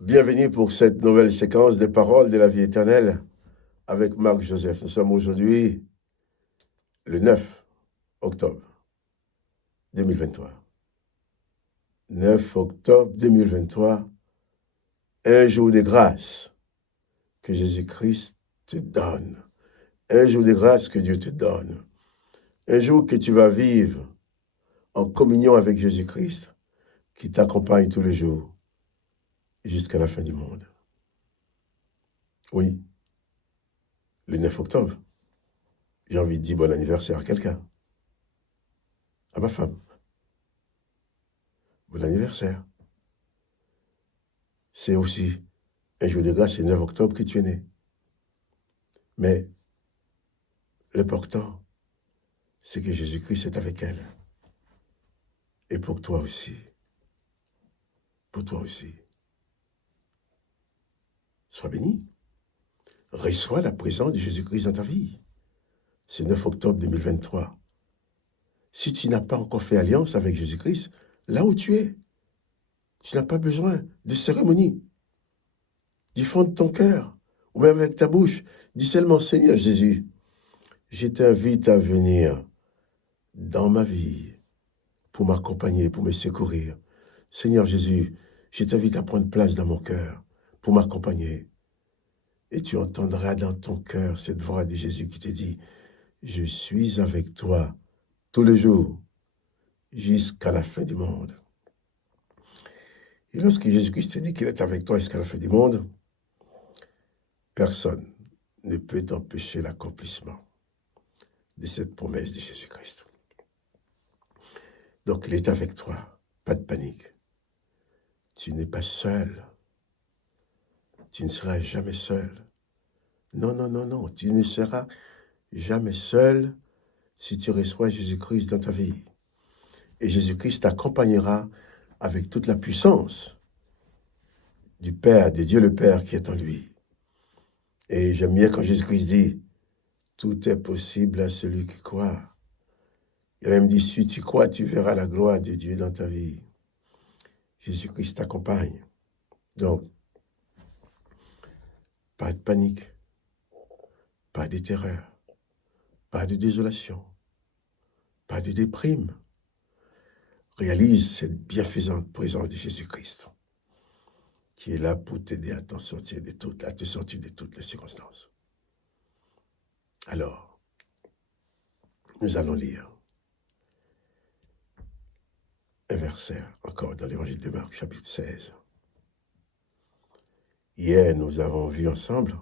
Bienvenue pour cette nouvelle séquence des paroles de la vie éternelle avec Marc Joseph. Nous sommes aujourd'hui le 9 octobre 2023. 9 octobre 2023, un jour de grâce que Jésus-Christ te donne. Un jour de grâce que Dieu te donne. Un jour que tu vas vivre en communion avec Jésus-Christ qui t'accompagne tous les jours jusqu'à la fin du monde. Oui, le 9 octobre, j'ai envie de dire bon anniversaire à quelqu'un. À ma femme. Bon anniversaire. C'est aussi un jour de grâce, c'est 9 octobre que tu es né. Mais l'important, c'est que Jésus-Christ est avec elle. Et pour toi aussi. Pour toi aussi. Sois béni. Reçois la présence de Jésus-Christ dans ta vie. C'est 9 octobre 2023. Si tu n'as pas encore fait alliance avec Jésus-Christ, là où tu es, tu n'as pas besoin de cérémonie. Du fond de ton cœur, ou même avec ta bouche, dis seulement, Seigneur Jésus, je t'invite à venir dans ma vie pour m'accompagner, pour me secourir. Seigneur Jésus, je t'invite à prendre place dans mon cœur pour m'accompagner. Et tu entendras dans ton cœur cette voix de Jésus qui te dit, je suis avec toi tous les jours jusqu'à la fin du monde. Et lorsque Jésus-Christ te dit qu'il est avec toi jusqu'à la fin du monde, personne ne peut t'empêcher l'accomplissement de cette promesse de Jésus-Christ. Donc il est avec toi, pas de panique. Tu n'es pas seul. Tu ne seras jamais seul. Non, non, non, non. Tu ne seras jamais seul si tu reçois Jésus-Christ dans ta vie. Et Jésus-Christ t'accompagnera avec toute la puissance du Père, de Dieu le Père qui est en lui. Et j'aime bien quand Jésus-Christ dit, tout est possible à celui qui croit. Il a même dit, si tu crois, tu verras la gloire de Dieu dans ta vie. Jésus-Christ t'accompagne. Donc, pas de panique, pas de terreur, pas de désolation, pas de déprime. Réalise cette bienfaisante présence de Jésus-Christ qui est là pour t'aider à te sortir de toutes les circonstances. Alors, nous allons lire un verset encore dans l'évangile de Marc, chapitre 16. Hier, nous avons vu ensemble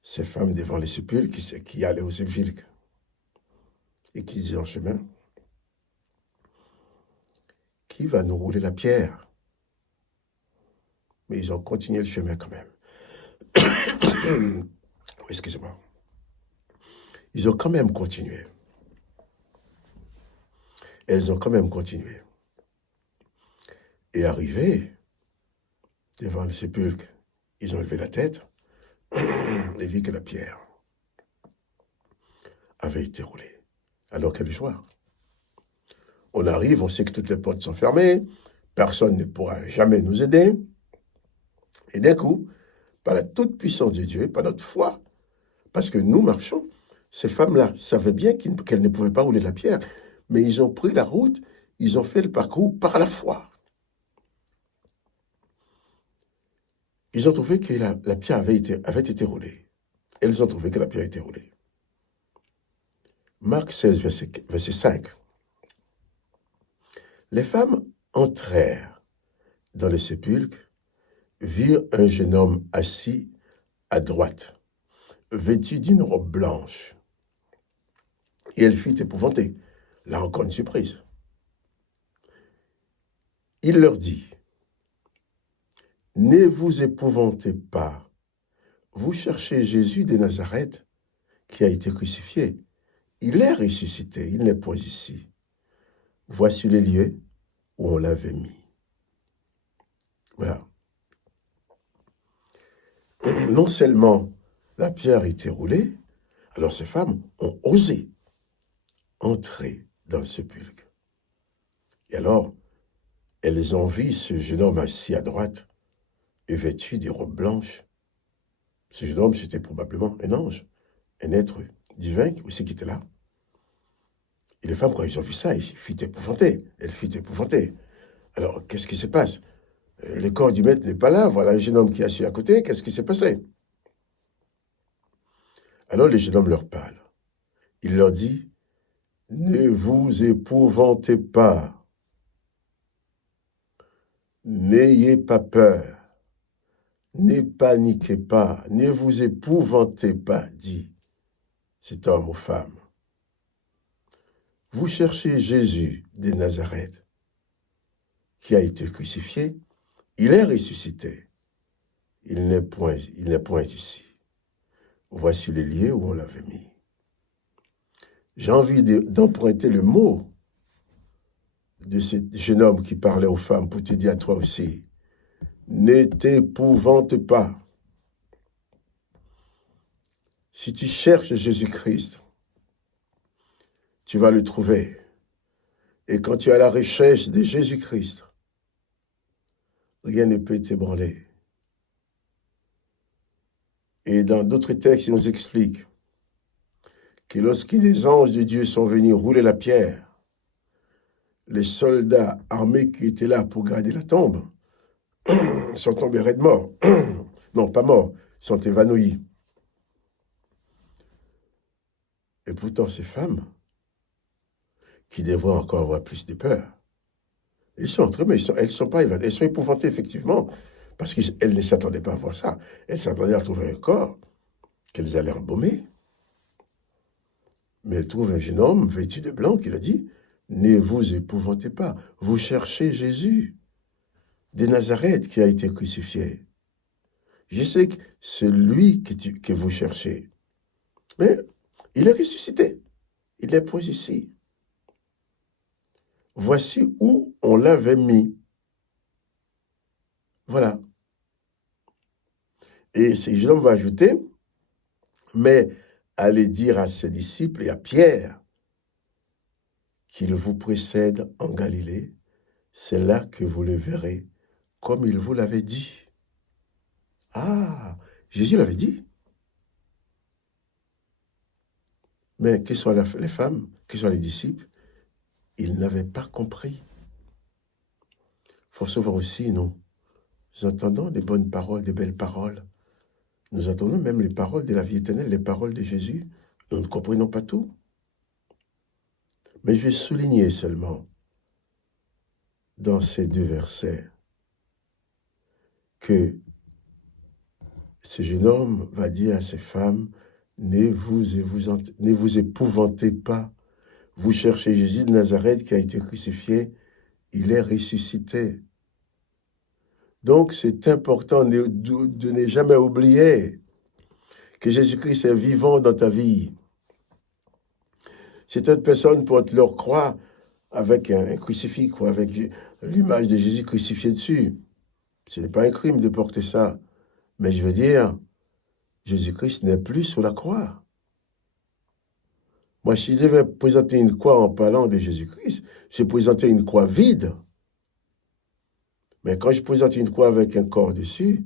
ces femmes devant les sépulcres qui allaient aux sépulcres et qui disaient en chemin, qui va nous rouler la pierre? Mais ils ont continué le chemin quand même. Excusez-moi. Ils ont quand même continué. Elles ont quand même continué. Et arrivés devant le sépulcre, ils ont levé la tête et vu que la pierre avait été roulée. Alors quelle joie! On arrive, on sait que toutes les portes sont fermées, personne ne pourra jamais nous aider. Et d'un coup, par la toute puissance de Dieu, par notre foi, parce que nous marchons, ces femmes-là savaient bien qu'elles ne pouvaient pas rouler la pierre, mais ils ont pris la route, ils ont fait le parcours par la foi. Ils ont trouvé que la pierre avait été roulée. Elles ont trouvé que la pierre était roulée. Marc 16, verset 5. Les femmes entrèrent dans le sépulcre, virent un jeune homme assis à droite, vêtu d'une robe blanche. Et elle fut épouvantée. Là encore une surprise. Il leur dit, ne vous épouvantez pas. Vous cherchez Jésus de Nazareth qui a été crucifié. Il est ressuscité, il n'est point ici. Voici les lieux où on l'avait mis. Voilà. Non seulement la pierre était roulée, alors ces femmes ont osé entrer dans le sépulcre. Et alors, elles ont vu ce jeune homme assis à droite, et vêtu des robes blanches. Ce jeune homme, c'était probablement un ange, un être divin aussi qui était là. Et les femmes, quand ils ont vu ça, elles furent épouvantées. Elles furent épouvantées. Alors, qu'est-ce qui se passe? Le corps du maître n'est pas là. Voilà un jeune homme qui est assis à côté. Qu'est-ce qui s'est passé? Alors, le jeune homme leur parle. Il leur dit, ne vous épouvantez pas. N'ayez pas peur. Ne paniquez pas. Ne vous épouvantez pas, dit cet homme aux femmes. Vous cherchez Jésus de Nazareth, qui a été crucifié. Il est ressuscité. Il n'est point ici. Voici le lieu où on l'avait mis. J'ai envie d'emprunter le mot de ce jeune homme qui parlait aux femmes pour te dire à toi aussi, ne t'épouvante pas. Si tu cherches Jésus-Christ, tu vas le trouver. Et quand tu es à la recherche de Jésus-Christ, rien ne peut t'ébranler. Et dans d'autres textes, il nous explique que lorsque les anges de Dieu sont venus rouler la pierre, les soldats armés qui étaient là pour garder la tombe sont tombés raides morts. Non, pas morts, sont évanouis. Et pourtant, ces femmes, qui devraient encore avoir plus de peur, elles sont entrées, mais elles sont pas évanouies. Elles sont épouvantées, effectivement, parce qu'elles ne s'attendaient pas à voir ça. Elles s'attendaient à trouver un corps qu'elles allaient embaumer. Mais elles trouvent un jeune homme vêtu de blanc qui leur dit, ne vous épouvantez pas, vous cherchez Jésus de Nazareth qui a été crucifié. Je sais que c'est lui que vous cherchez. Mais il est ressuscité. Il est point ici. Voici où on l'avait mis. Voilà. Et ce jeune homme va ajouter, mais allez dire à ses disciples et à Pierre qu'il vous précède en Galilée, c'est là que vous le verrez, comme il vous l'avait dit. Ah, Jésus l'avait dit. Mais que soient les femmes, que soient les disciples, ils n'avaient pas compris. Il faut savoir aussi, nous entendons des bonnes paroles, des belles paroles. Nous entendons même les paroles de la vie éternelle, les paroles de Jésus. Nous ne comprenons pas tout. Mais je vais souligner seulement, dans ces deux versets, que ce jeune homme va dire à ces femmes, ne vous épouvantez pas. Vous cherchez Jésus de Nazareth qui a été crucifié, il est ressuscité. Donc c'est important de ne jamais oublier que Jésus-Christ est vivant dans ta vie. Certaines personnes portent leur croix avec un crucifix, ou avec l'image de Jésus crucifié dessus. Ce n'est pas un crime de porter ça. Mais je veux dire, Jésus-Christ n'est plus sur la croix. Moi, si je devais présenter une croix en parlant de Jésus-Christ, j'ai présenté une croix vide. Mais quand je présente une croix avec un corps dessus,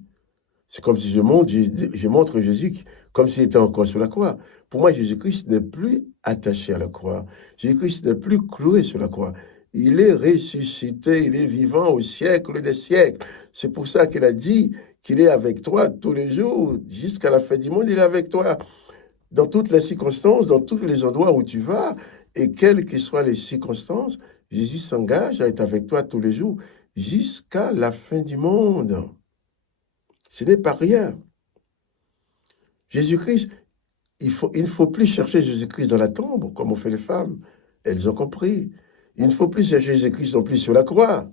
c'est comme si je montre Jésus comme s'il était encore sur la croix. Pour moi, Jésus-Christ n'est plus attaché à la croix. Jésus-Christ n'est plus cloué sur la croix. Il est ressuscité, il est vivant au siècle des siècles. C'est pour ça qu'il a dit qu'il est avec toi tous les jours, jusqu'à la fin du monde, il est avec toi. Dans toutes les circonstances, dans tous les endroits où tu vas, et quelles que soient les circonstances, Jésus s'engage à être avec toi tous les jours, jusqu'à la fin du monde. Ce n'est pas rien. Jésus-Christ, il ne faut plus chercher Jésus-Christ dans la tombe, comme ont fait les femmes. Elles ont compris. Il ne faut plus chercher Jésus-Christ non plus sur la croix.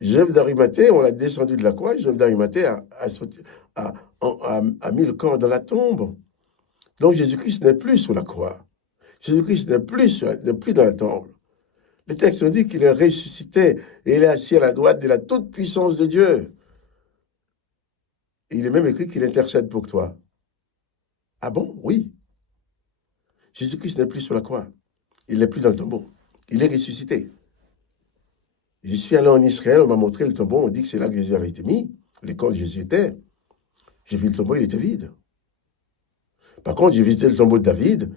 Joseph d'Arimathée, on l'a descendu de la croix, Joseph d'Arimathée a mis le corps dans la tombe. Donc Jésus-Christ n'est plus sur la croix. Jésus-Christ n'est plus dans la tombe. Le texte nous dit qu'il est ressuscité et il est assis à la droite de la toute-puissance de Dieu. Et il est même écrit qu'il intercède pour toi. Ah bon? Oui. Jésus-Christ n'est plus sur la croix. Il n'est plus dans le tombeau. Il est ressuscité. Je suis allé en Israël, on m'a montré le tombeau, on dit que c'est là que Jésus avait été mis. les corps de Jésus était. J'ai vu le tombeau, il était vide. Par contre, j'ai visité le tombeau de David.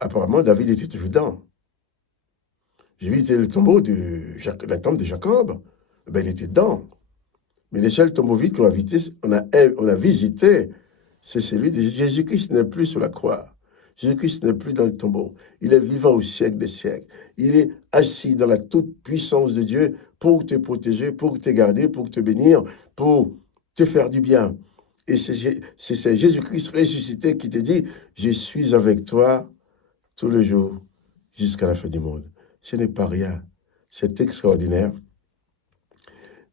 Apparemment, David était toujours dedans. J'ai visité le tombeau la tombe de Jacob. Ben, il était dedans. Mais les seuls tombeaux vides on a visité, c'est celui de Jésus-Christ n'est plus sur la croix. Jésus-Christ n'est plus dans le tombeau. Il est vivant au siècle des siècles. Il est assis dans la toute puissance de Dieu pour te protéger, pour te garder, pour te bénir, pour te faire du bien. Et c'est Jésus-Christ ressuscité qui te dit, je suis avec toi tous les jours jusqu'à la fin du monde. Ce n'est pas rien. C'est extraordinaire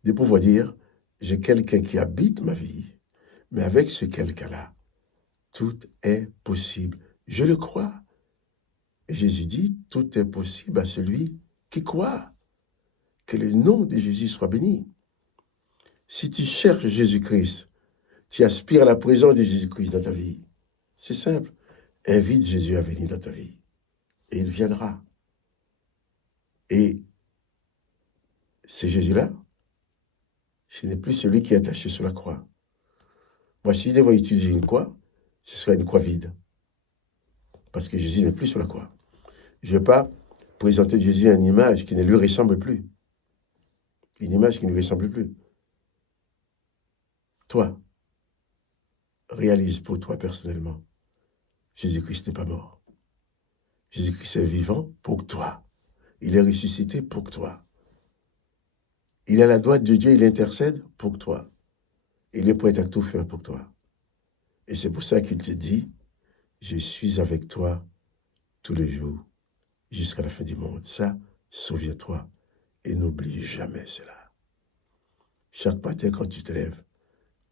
de pouvoir dire, j'ai quelqu'un qui habite ma vie, mais avec ce quelqu'un-là, tout est possible. Je le crois. Et Jésus dit, tout est possible à celui qui croit. Que le nom de Jésus soit béni. Si tu cherches Jésus-Christ, tu aspires à la présence de Jésus-Christ dans ta vie. C'est simple. Invite Jésus à venir dans ta vie. Et il viendra. Et c'est Jésus-là, ce n'est plus celui qui est attaché sur la croix. Moi, si je devais utiliser une croix, ce serait une croix vide. Parce que Jésus n'est plus sur la croix. Je ne vais pas présenter Jésus à une image qui ne lui ressemble plus. Une image qui ne lui ressemble plus. Toi, réalise pour toi personnellement, Jésus-Christ n'est pas mort. Jésus-Christ est vivant pour toi. Il est ressuscité pour toi. Il a la droite de Dieu, il intercède pour toi. Il est prêt à tout faire pour toi. Et c'est pour ça qu'il te dit, je suis avec toi tous les jours, jusqu'à la fin du monde. Ça, souviens-toi et n'oublie jamais cela. Chaque matin, quand tu te lèves,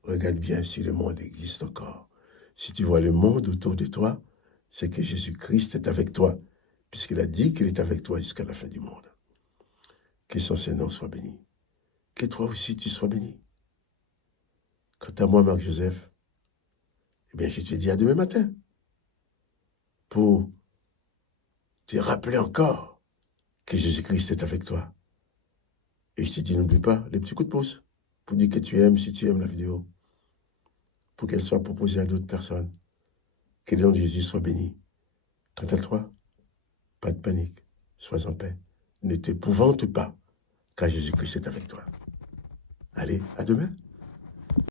regarde bien si le monde existe encore. Si tu vois le monde autour de toi, c'est que Jésus-Christ est avec toi, puisqu'il a dit qu'il est avec toi jusqu'à la fin du monde. Que son Seigneur soit béni. Que toi aussi tu sois béni. Quant à moi, Marc-Joseph, eh bien, je te dis à demain matin pour te rappeler encore que Jésus-Christ est avec toi. Et je te dis, n'oublie pas les petits coups de pouce pour dire que tu aimes, si tu aimes la vidéo, pour qu'elle soit proposée à d'autres personnes. Que le nom de Jésus soit béni. Quant à toi, pas de panique, sois en paix. Ne t'épouvante pas, car Jésus-Christ est avec toi. Allez, à demain.